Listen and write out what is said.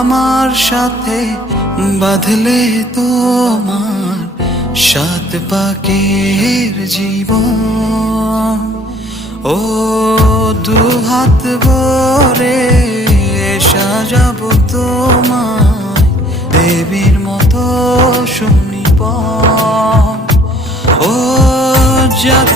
আমার সাথে বাঁধলে তোমার সাত পাকের জীবন। ও দুহাত ভরে সাজাবো তোমায় দেবীর মতো সুনিপন। ও জাত